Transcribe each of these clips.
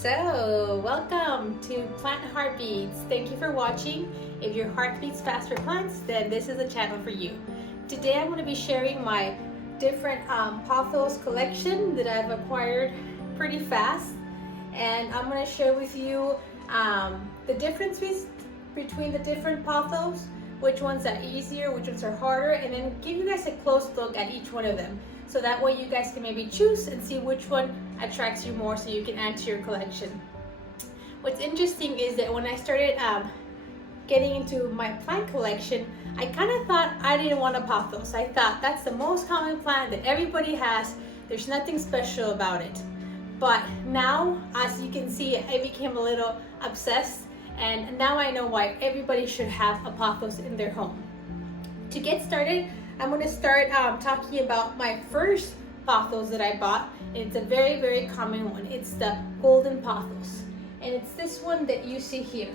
So, welcome to Plant Heartbeats. Thank you for watching. If your heart beats fast for plants, then this is the channel for you. Today I'm going to be sharing my different Pothos collection that I've acquired pretty fast. And I'm going to share with you the differences between the different Pothos, which ones are easier, which ones are harder, and then give you guys a close look at each one of them. So that way you guys can maybe choose and see which one attracts you more so you can add to your collection. What's interesting is that when I started getting into my plant collection, I kind of thought I didn't want a Pothos. I thought that's the most common plant that everybody has. There's nothing special about it. But now, as you can see, I became a little obsessed, and now I know why everybody should have a Pothos in their home. To get started, I'm going to start talking about my first Pothos that I bought. It's a very, very common one. It's the golden Pothos. And it's this one that you see here.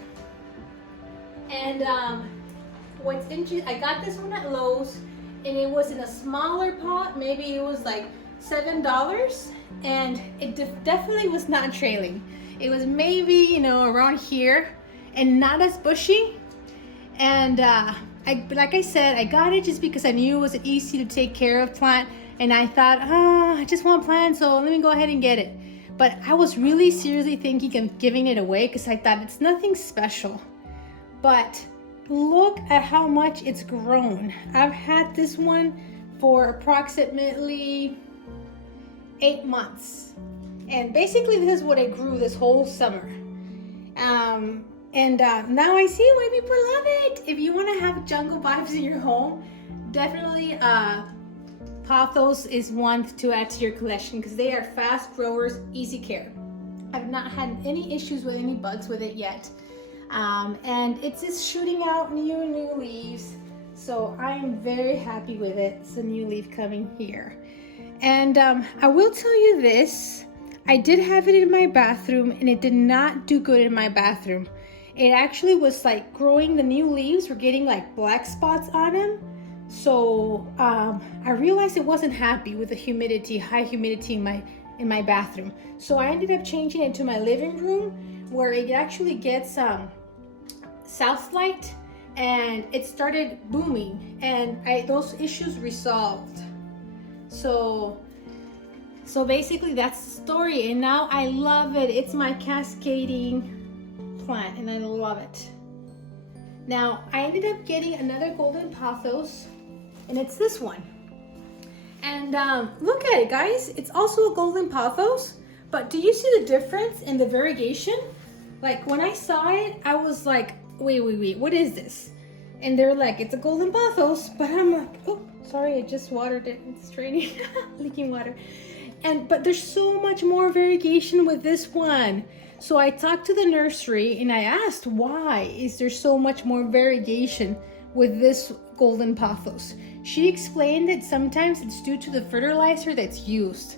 And what's interesting, I got this one at Lowe's, and it was in a smaller pot. Maybe it was like $7, and it definitely was not trailing. It was maybe, you know, around here and not as bushy. And like I said, I got it just because I knew it was an easy to take care of plant, and I thought, I just want plants, so let me go ahead and get it. But I was really seriously thinking of giving it away because I thought it's nothing special. But look at how much it's grown. I've had this one for approximately 8 months. And basically this is what I grew this whole summer. Now I see why people love it. If you want to have jungle vibes in your home, definitely Pothos is one to add to your collection because they are fast growers, easy care. I've not had any issues with any bugs with it yet. And it's just shooting out new leaves. So I am very happy with it. It's a new leaf coming here. And I will tell you this, I did have it in my bathroom and it did not do good in my bathroom. It actually was like growing, the new leaves were getting like black spots on them. So I realized it wasn't happy with the humidity, high humidity in my bathroom. So I ended up changing it to my living room where it actually gets south light, and it started booming, and those issues resolved. So basically that's the story, and now I love it. It's my cascading plant and I love it. Now I ended up getting another golden Pothos, and it's this one. And look at it, guys. It's also a golden Pothos, but do you see the difference in the variegation? Like when I saw it, I was like, wait, what is this? And they're like, it's a golden Pothos, but I'm like, oh, sorry, I just watered it. It's raining, leaking water. But there's so much more variegation with this one. So I talked to the nursery and I asked, why is there so much more variegation with this golden Pothos? She explained that sometimes it's due to the fertilizer that's used.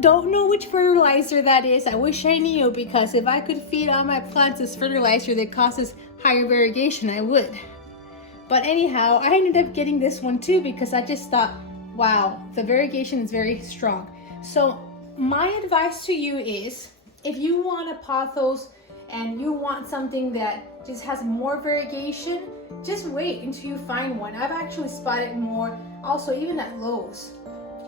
Don't know which fertilizer that is. I wish I knew, because if I could feed all my plants this fertilizer that causes higher variegation, I would. But anyhow, I ended up getting this one too because I just thought, wow, the variegation is very strong. So my advice to you is, if you want a Pothos and you want something that just has more variegation, just wait until you find one. I've actually spotted more also even at Lowe's.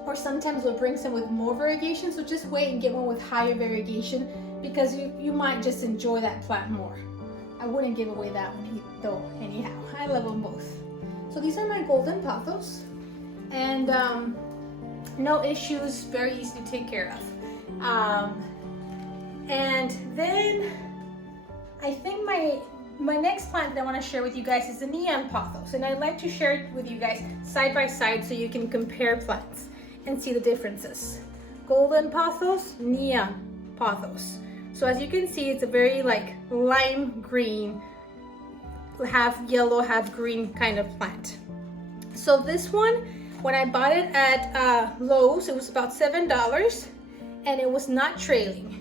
Or sometimes we'll bring some with more variegation, so just wait and get one with higher variegation because you might just enjoy that plant more. I wouldn't give away that one though, anyhow. I love them both. So these are my golden Pothos, and no issues, very easy to take care of. And then I think my next plant that I want to share with you guys is the neon Pothos, and I'd like to share it with you guys side by side so you can compare plants and see the differences. Golden Pothos, neon Pothos. So as you can see, it's a very like lime green, half yellow, half green kind of plant. So this one, when I bought it at Lowe's, it was about $7, and it was not trailing.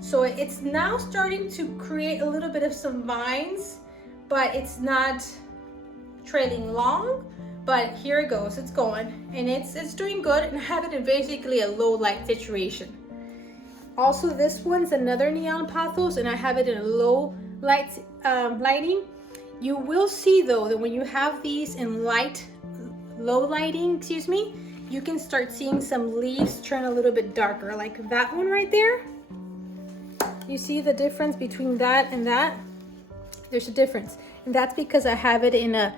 So it's now starting to create a little bit of some vines, but it's not trailing long. But here it goes, it's going, and it's doing good, and I have it in basically a low light situation. Also, this one's another neon pothos, and I have it in a low light lighting. You will see though that when you have these in low lighting, excuse me, you can start seeing some leaves turn a little bit darker, like that one right there. You see the difference between that and that? There's a difference, and that's because I have it in a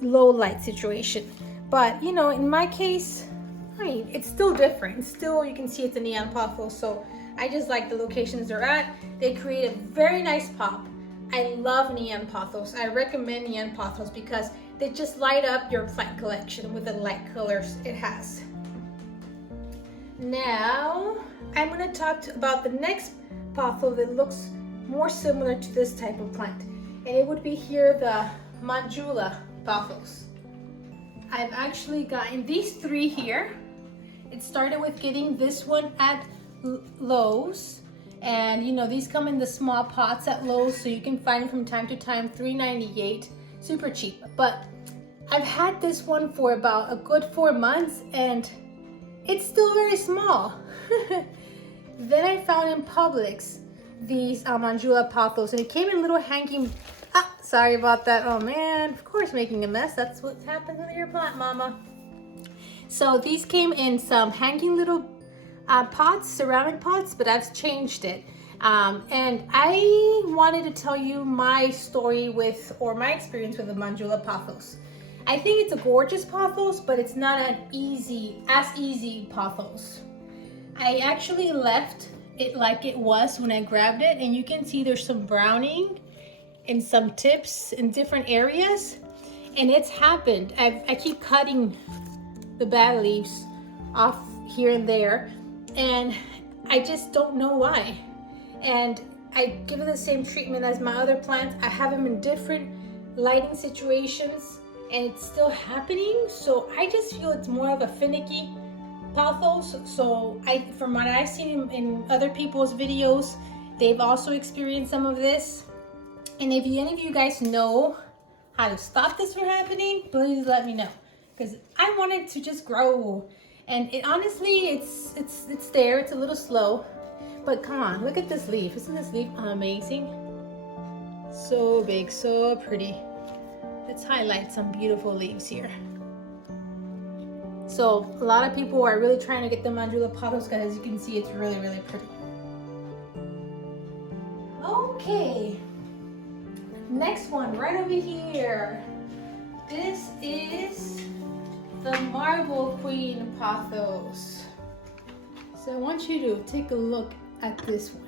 low light situation. But you know, in my case, I mean, it's still different. Still, you can see it's a neon pothos, so I just like the locations they're at. They create a very nice pop. I love neon pothos. I recommend neon pothos because they just light up your plant collection with the light colors it has. Now, I'm going to talk about the next pothos that looks more similar to this type of plant. And it would be here the Manjula pothos. I've actually gotten these three here. It started with getting this one at Lowe's. And you know, these come in the small pots at Lowe's, so you can find them from time to time, $3.98, super cheap. But I've had this one for about a good 4 months and it's still very small. Then I found in Publix these Manjula pothos, and it came in little hanging, sorry about that, oh man, of course making a mess, that's what happens with your plant, mama. So these came in some hanging little pots, ceramic pots, but I've changed it. And I wanted to tell you my story with, or my experience with the Manjula pothos. I think it's a gorgeous pothos, but it's not as easy pothos. I actually left it like it was when I grabbed it, and you can see there's some browning and some tips in different areas, and it's happened. I keep cutting the bad leaves off here and there, and I just don't know why. And I give it the same treatment as my other plants. I have them in different lighting situations, and it's still happening. So I just feel it's more of a finicky pothos. So from what I've seen in other people's videos, they've also experienced some of this. And if any of you guys know how to stop this from happening, please let me know, because I want it to just grow. And it honestly, it's there. It's a little slow, but come on, look at this leaf. Isn't this leaf amazing? So big, so pretty. Let's highlight some beautiful leaves here. So a lot of people are really trying to get the Manjula pothos, because as you can see, it's really, really pretty. Okay, next one right over here. This is the Marble Queen pothos. So I want you to take a look at this one.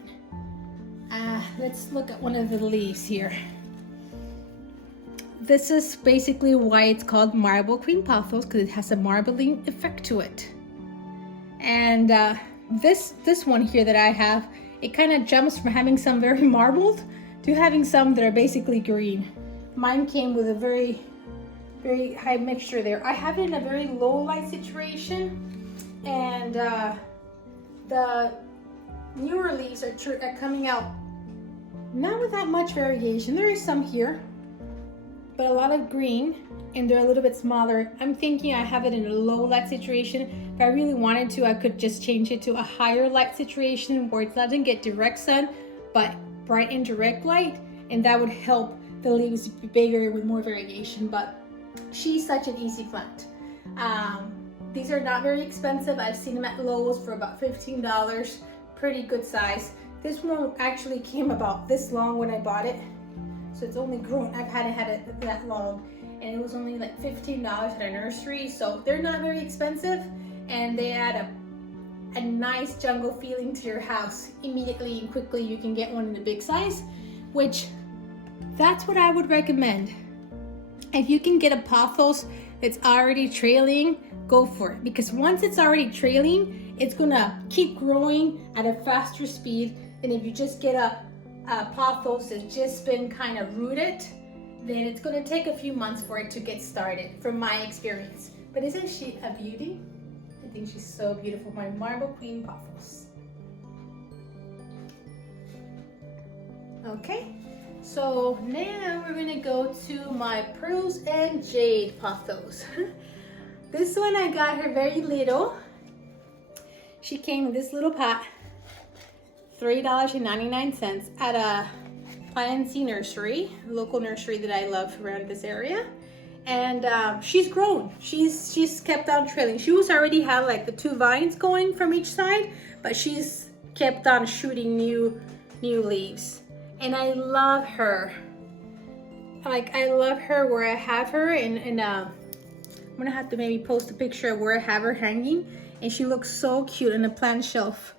Let's look at one of the leaves here. This is basically why it's called Marble Queen pothos, because it has a marbling effect to it. And this one here that I have, it kind of jumps from having some very marbled to having some that are basically green. Mine came with a very high mixture there. I have it in a very low light situation, and the newer leaves are coming out not with that much variegation. There is some here, but a lot of green, and they're a little bit smaller. I'm thinking I have it in a low light situation. If I really wanted to, I could just change it to a higher light situation where it doesn't get direct sun, but bright and direct light, and that would help the leaves be bigger with more variegation. But she's such an easy plant. These are not very expensive. I've seen them at Lowe's for about $15, pretty good size. This one actually came about this long when I bought it, so it's only grown. I've had it that long, and it was only like $15 at a nursery. So they're not very expensive, and they add a nice jungle feeling to your house immediately and quickly. You can get one in a big size, which that's what I would recommend. If you can get a pothos that's already trailing, go for it, because once it's already trailing, it's gonna keep growing at a faster speed than if you just get a pothos that's just been kind of rooted. Then it's gonna take a few months for it to get started, from my experience. But isn't she a beauty? I think she's so beautiful, my Marble Queen pothos. Okay, so now we're gonna go to my Pearls and Jade pothos. This one I got her very little. She came in this little pot. $3.99 at a Plant & See nursery, a local nursery that I love around this area. And she's grown. She's kept on trailing. She was already had like the 2 vines going from each side, but she's kept on shooting new leaves. And I love her. Like, I love her where I have her, and I'm gonna have to maybe post a picture of where I have her hanging. And she looks so cute on a plant shelf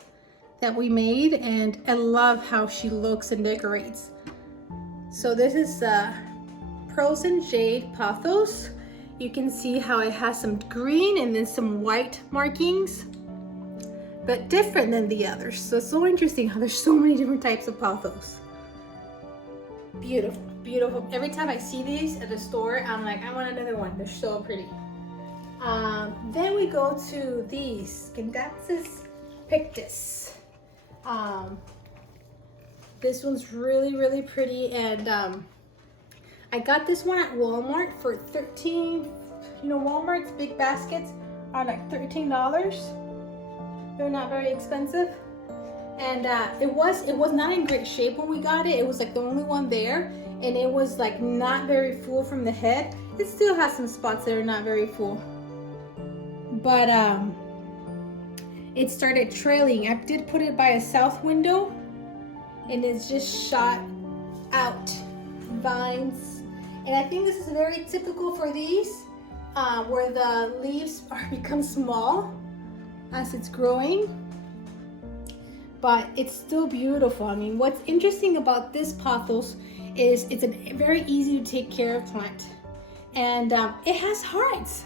that we made, and I love how she looks and decorates. So this is Frozen Jade Pothos. You can see how it has some green and then some white markings, but different than the others. So it's so interesting how there's so many different types of pothos. Beautiful, beautiful. Every time I see these at the store, I'm like, I want another one. They're so pretty. Then we go to these Skindapsus pictus. This one's really, really pretty, and I got this one at Walmart for $13. You know, Walmart's big baskets are like $13. They're not very expensive. And it was not in great shape when we got it. It was like the only one there, and it was like not very full from the head. It still has some spots that are not very full, but it started trailing. I did put it by a south window, and it's just shot out vines. And I think this is very typical for these, where the leaves become small as it's growing. But it's still beautiful. I mean, what's interesting about this pothos is it's a very easy to take care of plant. And it has hearts.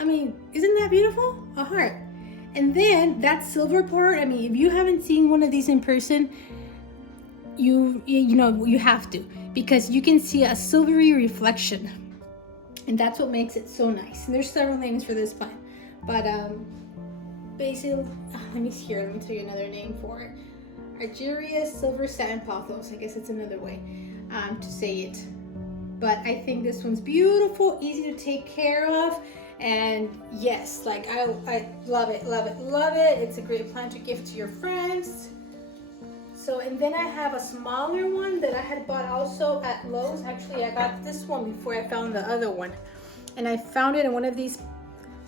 I mean, isn't that beautiful? A heart. And then that silver part, I mean, if you haven't seen one of these in person, you know, you have to, because you can see a silvery reflection, and that's what makes it so nice. And there's several names for this plant, but basically, let me see here, let me tell you another name for it. Argyria silver satin pothos, I guess it's another way to say it. But I think this one's beautiful, easy to take care of, and yes, like I love it, love it, love it. It's a great plant to give to your friends. So, and then I have a smaller one that I had bought also at Lowe's. Actually, I got this one before I found the other one. And I found it in one of these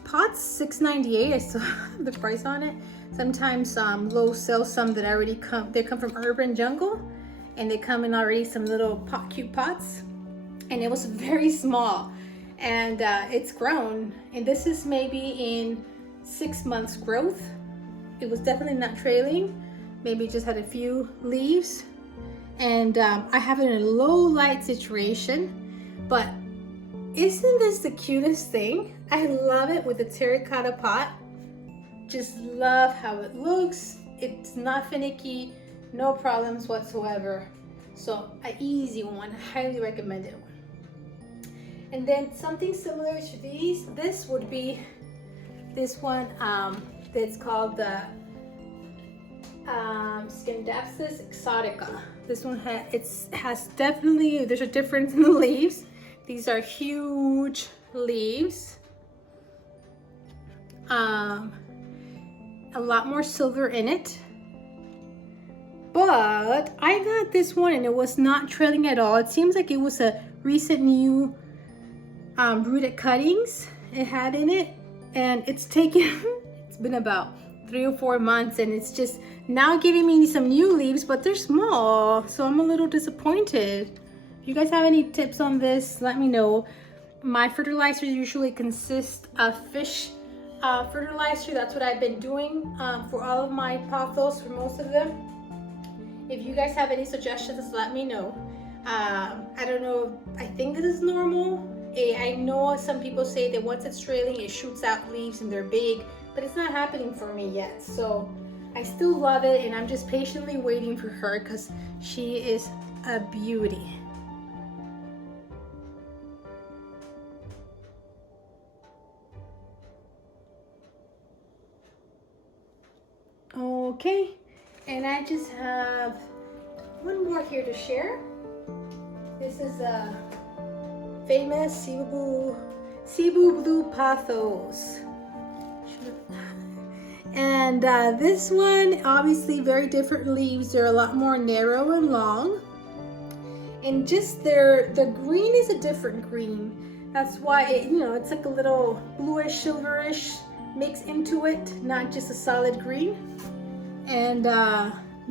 pots, $6.98. I still have the price on it. Sometimes Lowe's sells some that already they come from Urban Jungle, and they come in already some little cute pots. And it was very small, and it's grown. And this is maybe in 6 months growth. It was definitely not trailing. Maybe just had a few leaves, and I have it in a low light situation. But isn't this the cutest thing? I love it with the terracotta pot. Just love how it looks. It's not finicky, no problems whatsoever. So an easy one, highly recommended one. And then something similar to these, this would be this one that's called the Skindapsus exotica. This one has definitely, there's a difference in the leaves. These are huge leaves. A lot more silver in it. But I got this one and it was not trailing at all. It seems like it was a recent new rooted cuttings it had in it, and it's been about 3 or 4 months, and it's just now giving me some new leaves, but they're small, so I'm a little disappointed. If you guys have any tips on this, let me know. My fertilizer usually consists of fish fertilizer. That's what I've been doing for all of my pothos, for most of them. If you guys have any suggestions, let me know. I don't know, I think this is normal. I know some people say that once it's trailing, it shoots out leaves and they're big, but it's not happening for me yet. So I still love it, and I'm just patiently waiting for her because she is a beauty. Okay, and I just have one more here to share. This is a famous Cebu blue pothos. And this one, obviously very different leaves. They're a lot more narrow and long. And just the green is a different green. That's why it's like a little bluish, silverish mix into it, not just a solid green. And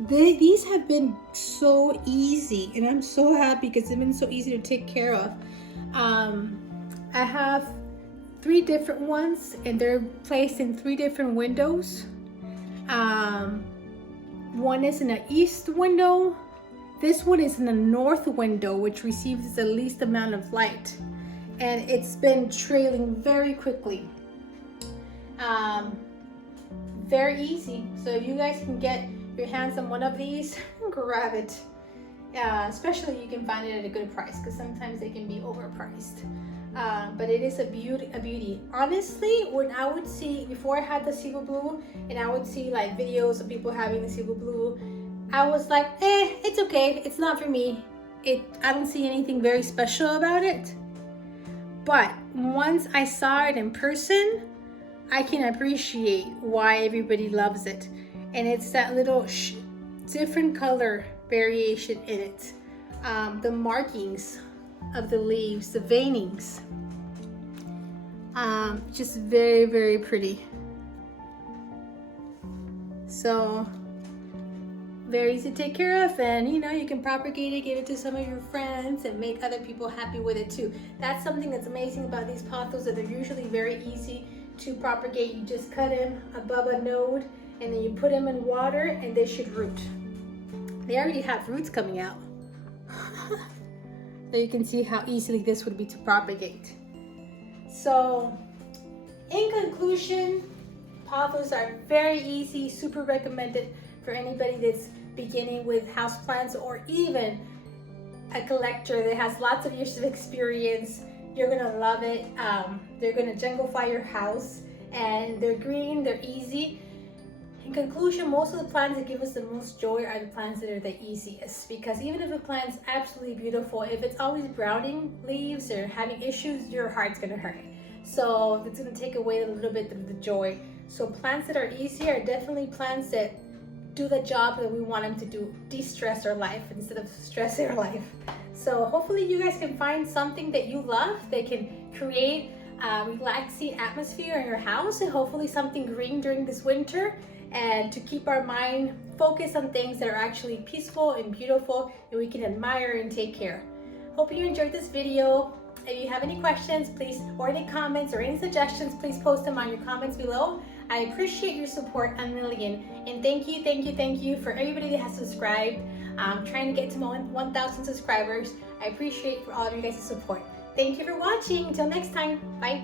these have been so easy, and I'm so happy because they've been so easy to take care of. I have 3 different ones, and they're placed in 3 different windows. One is in an east window. This one is in a north window, which receives the least amount of light, and it's been trailing very quickly. Very easy. So if you guys can get your hands on one of these, grab it. Especially you can find it at a good price, because sometimes they can be overpriced. But it is a beauty. Honestly, when I would see, before I had the Cebu blue, and I would see like videos of people having the Cebu blue, I was like, it's okay, it's not for me. I don't see anything very special about it. But once I saw it in person, I can appreciate why everybody loves it. And it's that little different color variation in it. The markings of the leaves, the veinings. Just very, very pretty. So very easy to take care of, and you can propagate it, give it to some of your friends, and make other people happy with it too. That's something that's amazing about these pothos, that they're usually very easy to propagate. You just cut them above a node, and then you put them in water, and they should root. They already have roots coming out. So you can see how easily this would be to propagate. So in conclusion, pothos are very easy, super recommended for anybody that's beginning with houseplants, or even a collector that has lots of years of experience. You're gonna love it. They're gonna junglify your house, and they're green, they're easy. In conclusion, most of the plants that give us the most joy are the plants that are the easiest, because even if the plant's absolutely beautiful, if it's always browning leaves or having issues, your heart's gonna hurt. So it's gonna take away a little bit of the joy. So plants that are easy are definitely plants that do the job that we want them to do, de-stress our life instead of stressing our life. So hopefully you guys can find something that you love that can create a relaxing atmosphere in your house, and hopefully something green during this winter, and to keep our mind focused on things that are actually peaceful and beautiful and we can admire and take care. Hope you enjoyed this video. If you have any questions, please, or any comments or any suggestions, please post them on your comments below. I appreciate your support a million, and thank you for everybody that has subscribed. I'm trying to get to 1,000 subscribers. I appreciate for all of you guys' support. Thank you for watching. Until next time, bye.